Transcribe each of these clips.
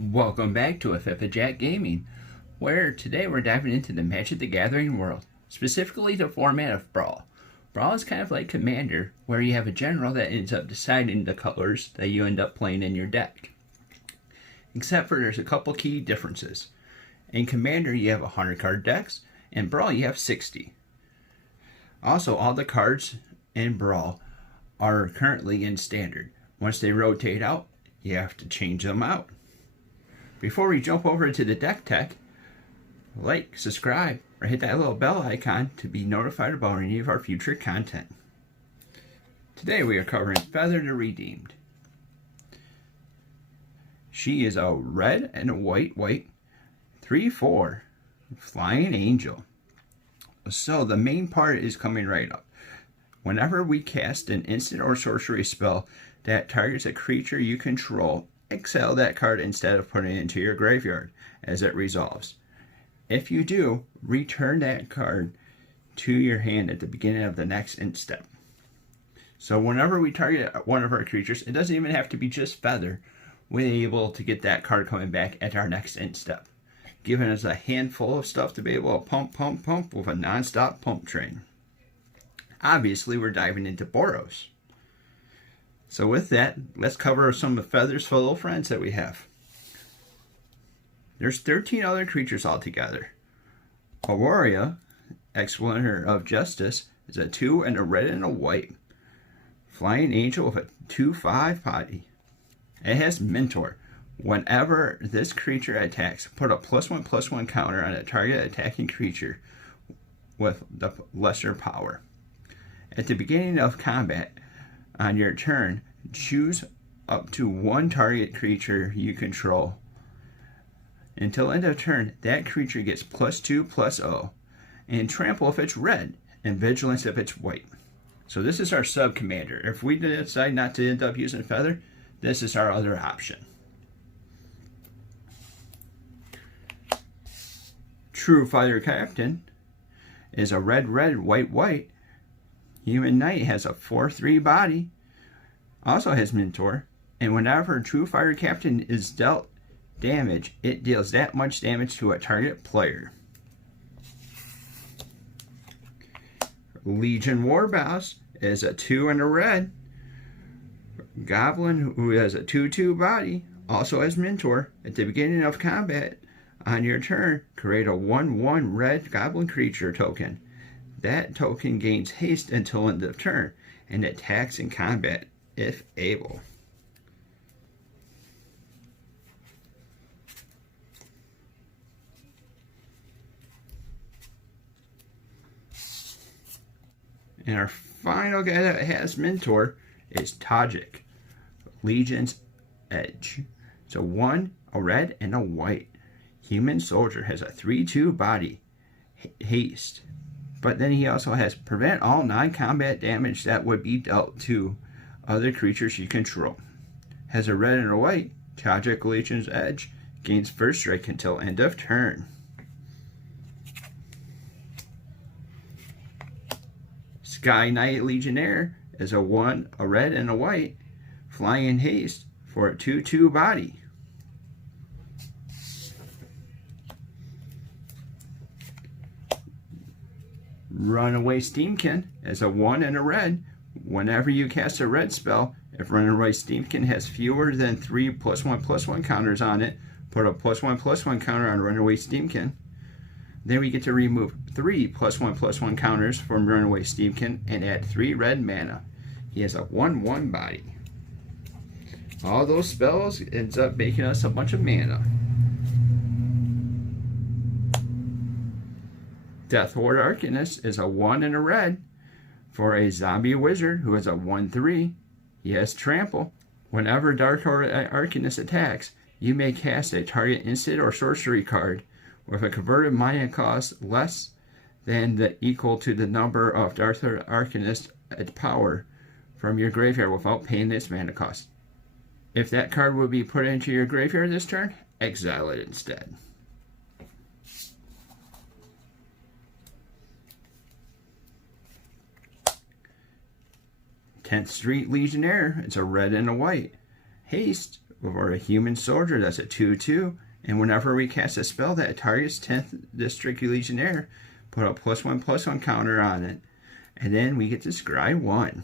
Welcome back to a Jack Gaming, where today we're diving into the Magic the Gathering world, specifically the format of Brawl. Brawl is kind of like Commander, where you have a general that ends up deciding the colors that you end up playing in your deck. Except for there's a couple key differences. In Commander you have 100 card decks, in Brawl you have 60. Also, all the cards in Brawl are currently in Standard. Once they rotate out, you have to change them out. Before we jump over to the deck tech, like, subscribe, or hit that little bell icon to be notified about any of our future content. Today we are covering Feather the Redeemed. She is a red and a white, 3/4, flying angel. So the main part is coming right up. Whenever we cast an instant or sorcery spell that targets a creature you control, exile that card instead of putting it into your graveyard as it resolves. If you do, return that card to your hand at the beginning of the next end step. So whenever we target one of our creatures, it doesn't even have to be just Feather. We're able to get that card coming back at our next end step, giving us a handful of stuff to be able to pump with a non-stop pump train. Obviously, we're diving into Boros. So with that, let's cover some of Feather's fellow friends that we have. There's 13 other creatures altogether. Aurora, Exponent of Justice, is a 2 and a red and a white. Flying Angel with a 2/5 body. It has Mentor. Whenever this creature attacks, put a +1/+1 counter on a target attacking creature with the lesser power. At the beginning of combat, on your turn, choose up to one target creature you control. Until end of turn, that creature gets +2/+0, and trample if it's red, and vigilance if it's white. So this is our sub commander. If we decide not to end up using Feather, this is our other option. True Fire Captain is a red, white. Human Knight has a 4/3 body, also has Mentor, and whenever True Fire Captain is dealt damage, it deals that much damage to a target player. Legion Warboss is a 2 and a red. Goblin who has a 2/2 body, also has Mentor. At the beginning of combat, on your turn, create a 1/1 red goblin creature token. That token gains haste until end of turn and attacks in combat if able. And our final guy that has Mentor is Tajik, Legion's Edge. So 1, a red, and a white. Human Soldier has a 3/2 body, haste. But then he also has prevent all non-combat damage that would be dealt to other creatures you control. Has a red and a white. Tajik Legion's Edge gains first strike until end of turn. Sky Knight Legionnaire is a 1, a red, and a white. Flying haste for a 2/2 body. Runaway Steamkin is a 1 and a red. Whenever you cast a red spell, if Runaway Steamkin has fewer than 3 +1/+1 counters on it, put a +1/+1 counter on Runaway Steamkin. Then we get to remove 3 +1/+1 counters from Runaway Steamkin and add 3 red mana. He has a 1/1 body. All those spells ends up making us a bunch of mana. Death Horde Arcanist is a 1 and a red. For a zombie wizard who is a 1/3, he has Trample. Whenever Dark Horde Arcanist attacks, you may cast a target instant or sorcery card with a converted mana cost less than equal to the number of Dark Horde Arcanist power from your graveyard without paying its mana cost. If that card will be put into your graveyard this turn, exile it instead. 10th Street Legionnaire. It's a red and a white. Haste or a human soldier, that's a 2/2. And whenever we cast a spell that targets 10th District Legionnaire, put a +1/+1 counter on it. And then we get to scry 1.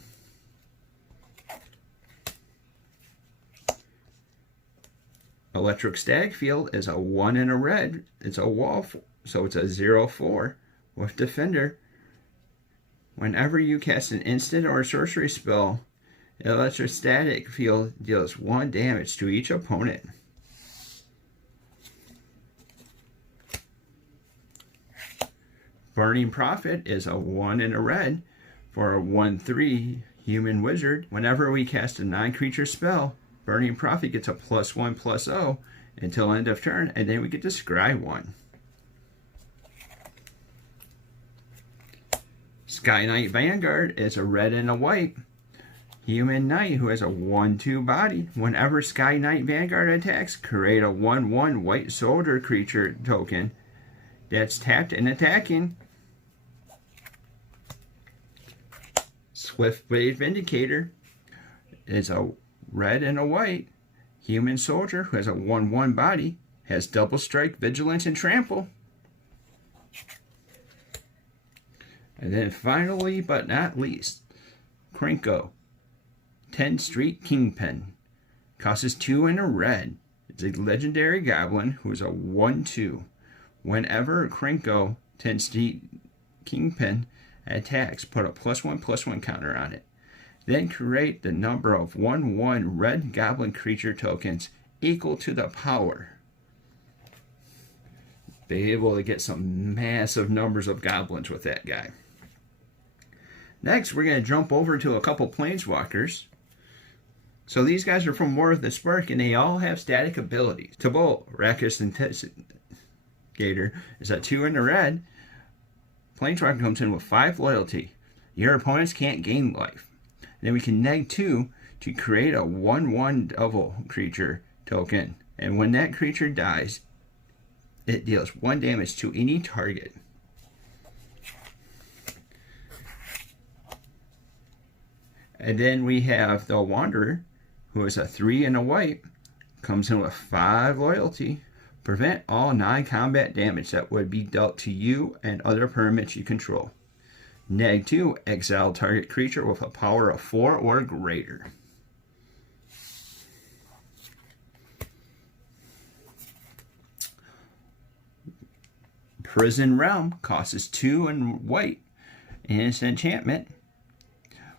Electrostatic Field is a 1 and a red. It's a wall, so it's a 0/4 with Defender. Whenever you cast an instant or a sorcery spell, Electrostatic Field deals 1 damage to each opponent. Burning Prophet is a 1 and a red for a 1/3 human wizard. Whenever we cast a non-creature spell, Burning Prophet gets a +1/+0 until end of turn, and then we get to scry 1. Sky Knight Vanguard is a red and a white human knight who has a 1/2 body. Whenever Sky Knight Vanguard attacks, create a 1/1 white soldier creature token that's tapped and attacking. Swiftblade Vindicator is a red and a white human soldier who has a 1/1 body, has double strike, vigilance, and trample. And then finally, but not least, Krinko, 10th Street Kingpin. Costs 2 and a red. It's a legendary goblin who is a 1/2. Whenever Krinko, 10th Street Kingpin, attacks, put a +1/+1 counter on it. Then create the number of 1/1 red goblin creature tokens equal to the power. Be able to get some massive numbers of goblins with that guy. Next, we're going to jump over to a couple planeswalkers. So these guys are from War of the Spark, and they all have static abilities. Tibalt, Rakkus Investigator, is a 2 in the red. Planeswalker comes in with 5 loyalty. Your opponents can't gain life. Then we can -2 to create a 1/1 double creature token. And when that creature dies, it deals 1 damage to any target. And then we have the Wanderer, who is a 3 and a white, comes in with 5 loyalty. Prevent all non-combat damage that would be dealt to you and other permanents you control. -2, exile target creature with a power of 4 or greater. Prison Realm costs 2 and white, and it's an enchantment.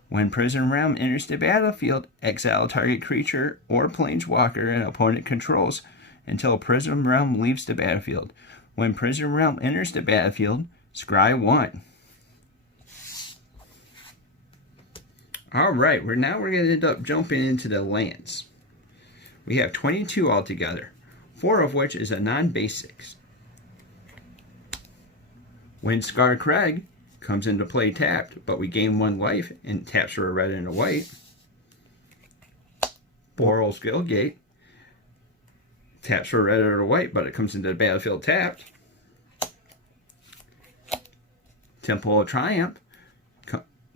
When Prison Realm enters the battlefield, exile target creature or planeswalker an opponent controls until Prison Realm leaves the battlefield. When Prison Realm enters the battlefield, scry 1. Alright, we're going to end up jumping into the lands. We have 22 altogether, 4 of which is a non-basics. When Scar Crag comes into play tapped, but we gain 1 life and taps for a red and a white. Boral's Guildgate taps for a red or a white, but it comes into the battlefield tapped. Temple of Triumph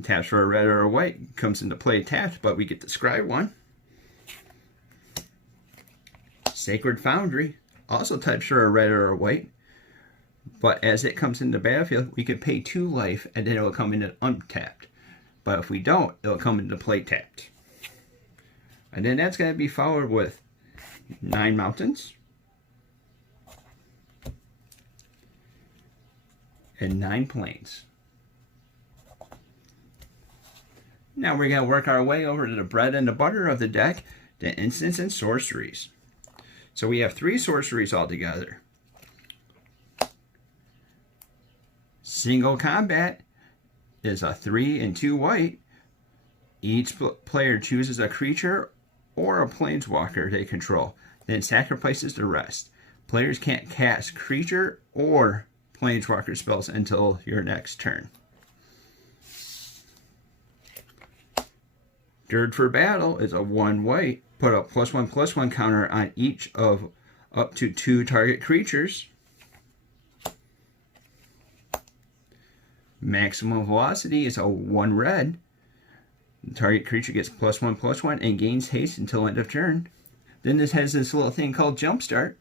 taps for a red or a white, comes into play tapped, but we get to scry 1. Sacred Foundry also taps for a red or a white, but as it comes into the battlefield, we could pay 2 life and then it will come into untapped. But if we don't, it will come into play tapped. And then that's going to be followed with 9 mountains and 9 plains. Now we're going to work our way over to the bread and the butter of the deck, the instants and sorceries. So we have 3 sorceries altogether. Single Combat is a 3 and 2 white. Each player chooses a creature or a planeswalker they control, then sacrifices the rest. Players can't cast creature or planeswalker spells until your next turn. Gird for Battle is a 1 white. Put a +1/+1 counter on each of up to 2 target creatures. Maximum Velocity is a 1 red. The target creature gets +1/+1 and gains haste until end of turn. Then this has this little thing called Jumpstart.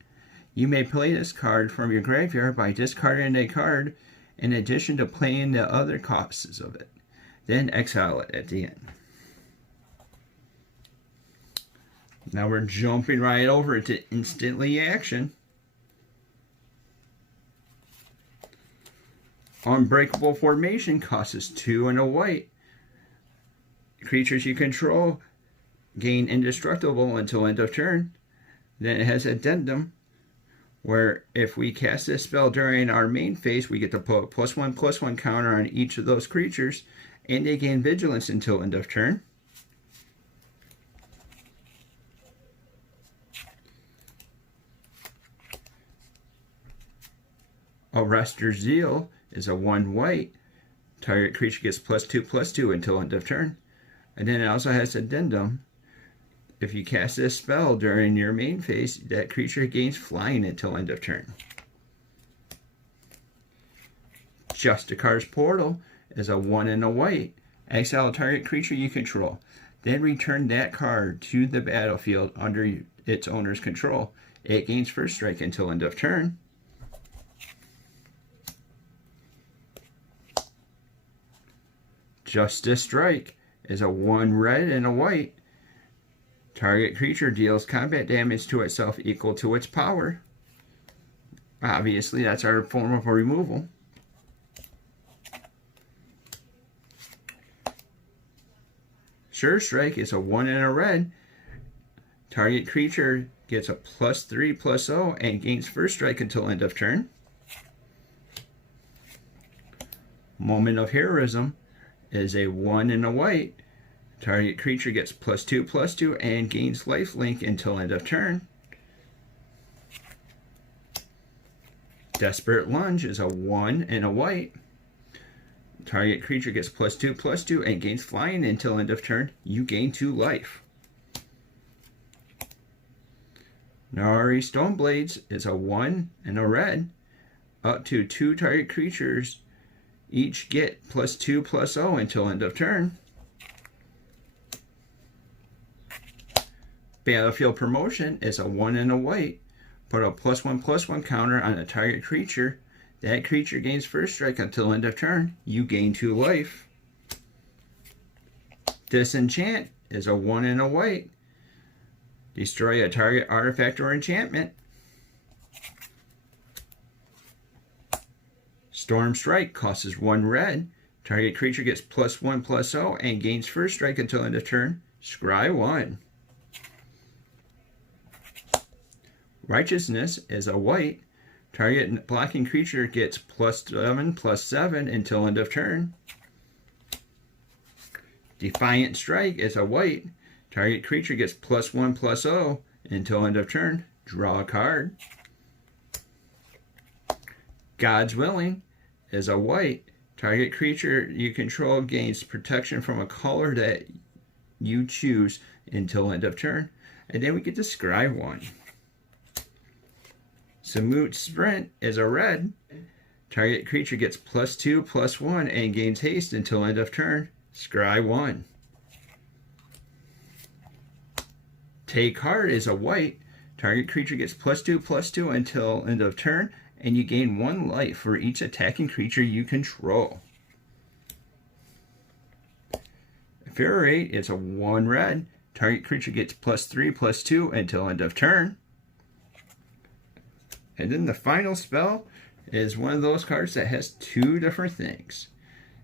You may play this card from your graveyard by discarding a card in addition to playing the other costs of it. Then exile it at the end. Now we're jumping right over to instantly action. Unbreakable Formation costs us 2 and a white. Creatures you control gain indestructible until end of turn. Then it has addendum, where if we cast this spell during our main phase, we get to put a +1/+1 counter on each of those creatures, and they gain vigilance until end of turn. Arrestor Zeal is a 1 white. Target creature gets +2/+2 until end of turn. And then it also has addendum. If you cast this spell during your main phase, that creature gains flying until end of turn. Justicar's Portal is a 1 and a white. Exile a target creature you control. Then return that card to the battlefield under its owner's control. It gains first strike until end of turn. Justice Strike is a 1 red and a white. Target creature deals combat damage to itself equal to its power. Obviously, that's our form of a removal. Sure Strike is a 1 and a red. Target creature gets a +3/+0 and gains first strike until end of turn. Moment of Heroism is a 1 and a white. Target creature gets +2/+2 and gains lifelink until end of turn. Desperate Lunge is a 1 and a white. Target creature gets +2/+2 and gains flying until end of turn. You gain 2 life. Nari Stoneblades is a 1 and a red. Up to 2 target creatures each get +2/+0 until end of turn. Battlefield Promotion is a 1 and a white. Put a +1/+1 counter on a target creature. That creature gains first strike until end of turn. You gain 2 life. Disenchant is a 1 and a white. Destroy a target artifact or enchantment. Storm Strike costs 1 red. Target creature gets +1/+0 and gains first strike until end of turn. Scry 1. Righteousness is a white. Target blocking creature gets +7/+7 until end of turn. Defiant Strike is a white. Target creature gets +1/+0 until end of turn. Draw a card. God's Willing is a white. Target creature you control gains protection from a color that you choose until end of turn. And then we get to Scry 1. Samut Sprint is a red. Target creature gets +2/+1 and gains haste until end of turn. Scry 1. Take Heart is a white. Target creature gets +2/+2 until end of turn, and you gain 1 life for each attacking creature you control. Infuriate is a 1 red. Target creature gets +3/+2 until end of turn. And then the final spell is one of those cards that has 2 different things.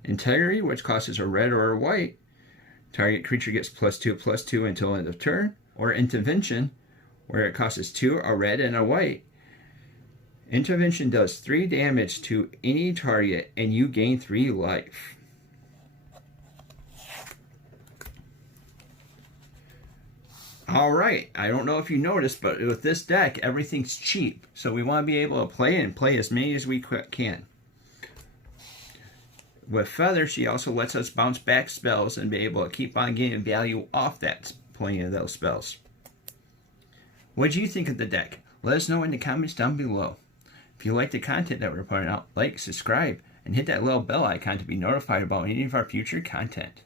Integrity, which costs a red or a white. Target creature gets +2/+2 until end of turn. Or Intervention, where it costs 2, a red and a white. Intervention does 3 damage to any target, and you gain 3 life. Alright, I don't know if you noticed, but with this deck, everything's cheap. So we want to be able to play and play as many as we can. With Feather, she also lets us bounce back spells and be able to keep on getting value off that playing of those spells. What do you think of the deck? Let us know in the comments down below. If you like the content that we're putting out, like, subscribe, and hit that little bell icon to be notified about any of our future content.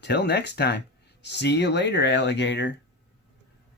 Till next time. See you later, alligator.